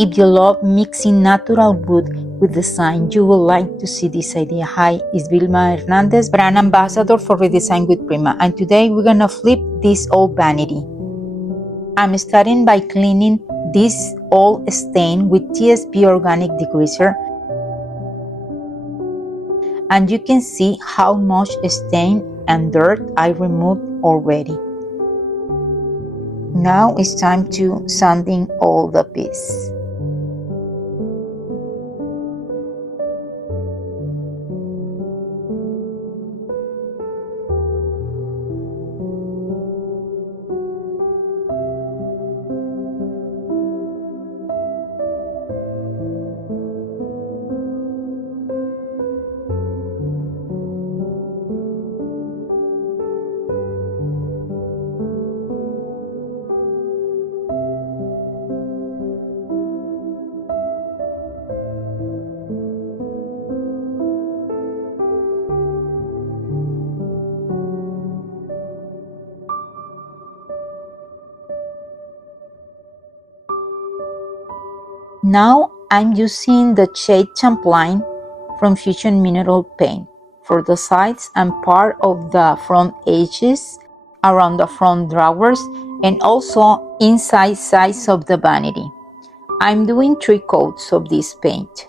If you love mixing natural wood with design, you will like to see this idea. Hi, it's Vilma Hernandez, brand ambassador for Redesign with Prima, and today we're gonna flip this old vanity. I'm starting by cleaning this old stain with TSP organic degreaser, and you can see how much stain and dirt I removed already. Now it's time to sanding all the pieces. Now I'm using the shade Champlain from Fusion Mineral Paint for the sides and part of the front edges, around the front drawers, and also inside sides of the vanity. I'm doing 3 coats of this paint.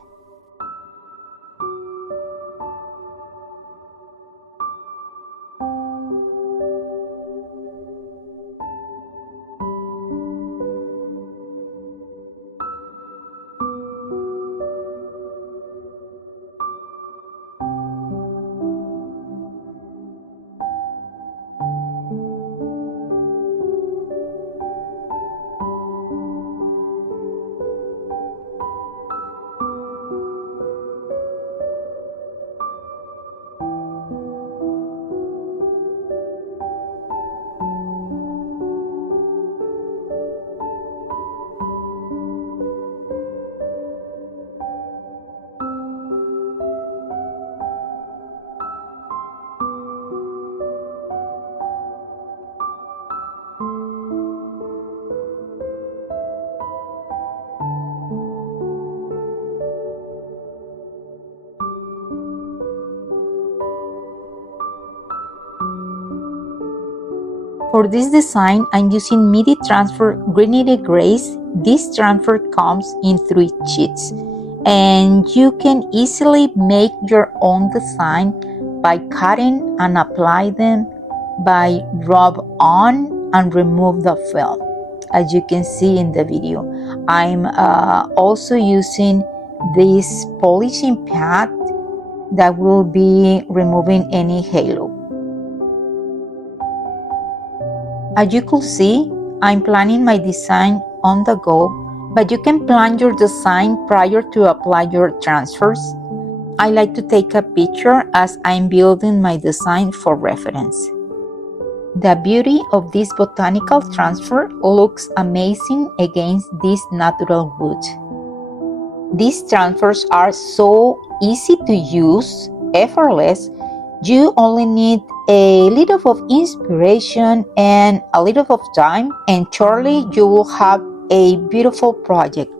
For this design, I'm using Middy transfer Greenery Grace. This transfer comes in 3 sheets, and you can easily make your own design by cutting and apply them by rub on and remove the film, as you can see in the video. I'm also using this polishing pad that will be removing any halo. As you could see, I'm planning my design on the go, but you can plan your design prior to apply your transfers. I like to take a picture as I'm building my design for reference. The beauty of this botanical transfer looks amazing against this natural wood. These transfers are so easy to use, effortless. You only need a little of inspiration and a little of time, and surely you will have a beautiful project.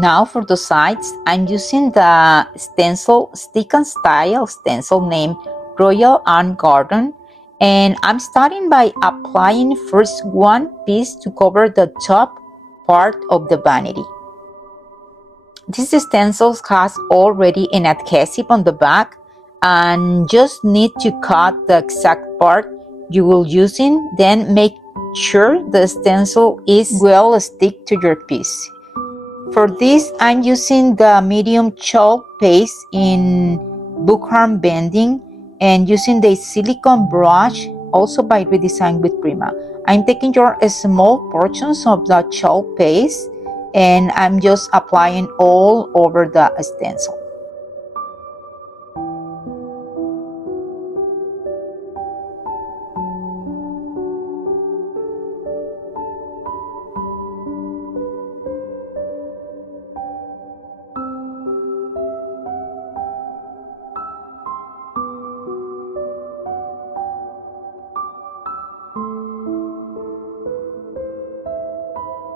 Now for the sides, I'm using the stencil, stick and style stencil named Royal and Garden, and I'm starting by applying first one piece to cover the top part of the vanity. This stencil has already an adhesive on the back and just need to cut the exact part you will using, then make sure the stencil is well stick to your piece. For this, I'm using the medium chalk paste in bookharm bending and using the silicone brush also by Redesign with Prima. I'm taking your small portions of the chalk paste and I'm just applying all over the stencil.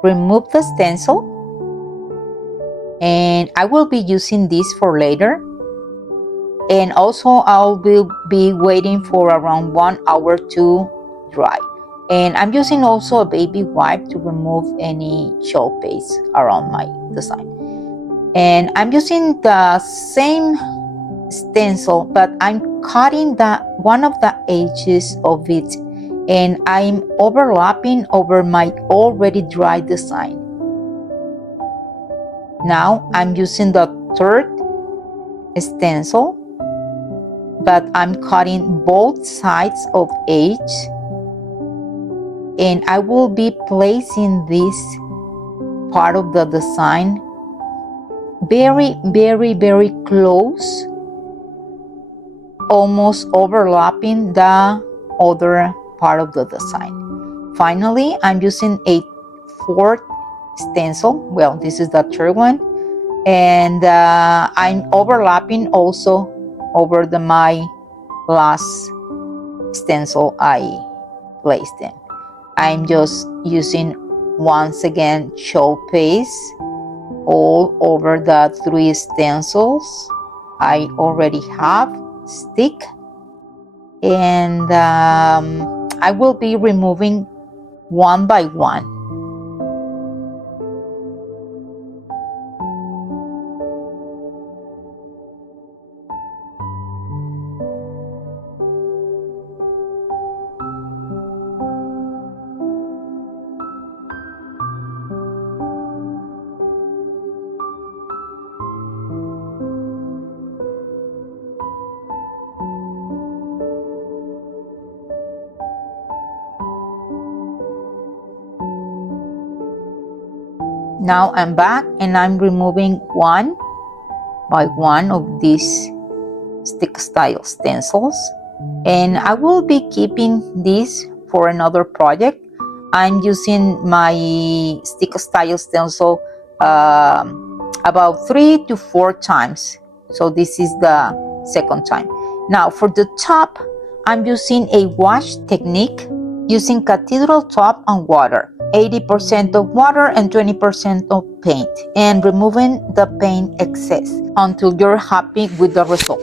Remove the stencil, and I will be using this for later, and also I'll be waiting for around 1 hour to dry, and I'm using also a baby wipe to remove any chalk paste around my design. And I'm using the same stencil, but I'm cutting one of the edges of it and I'm overlapping over my already dry design. Now I'm using the third stencil, but I'm cutting both sides of each, and I will be placing this part of the design very close, almost overlapping the other part of the design. Finally, I'm using a fourth stencil. Well, this is the third one, and I'm overlapping also over my last stencil I placed in. I'm just using once again chalk paste all over the 3 stencils I already have stick, and I will be removing one by one. Now I'm back and I'm removing one by one of these stick style stencils, and I will be keeping this for another project. I'm using my stick style stencil about 3 to 4 times, so this is the second time. Now for the top, I'm using a wash technique using cathedral top and water, 80% of water and 20% of paint, and removing the paint excess until you're happy with the result.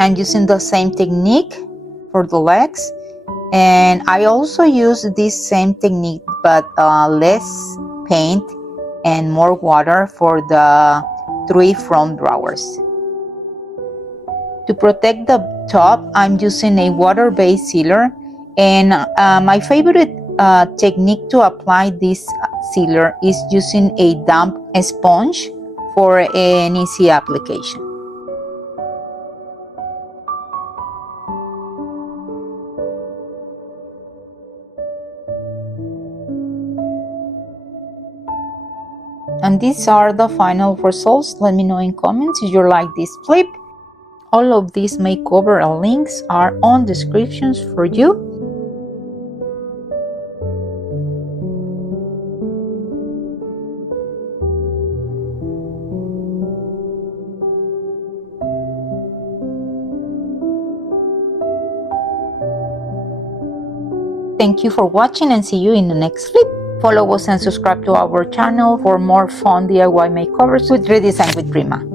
I'm using the same technique for the legs, and I also use this same technique but less paint and more water for the 3 front drawers. To protect the top, I'm using a water-based sealer, and my favorite technique to apply this sealer is using a damp sponge for an easy application. And these are the final results. Let me know in comments if you like this flip. All of these makeover links are on descriptions for you. Thank you for watching and see you in the next flip. Follow us and subscribe to our channel for more fun DIY makeovers with Redesign with Vilma.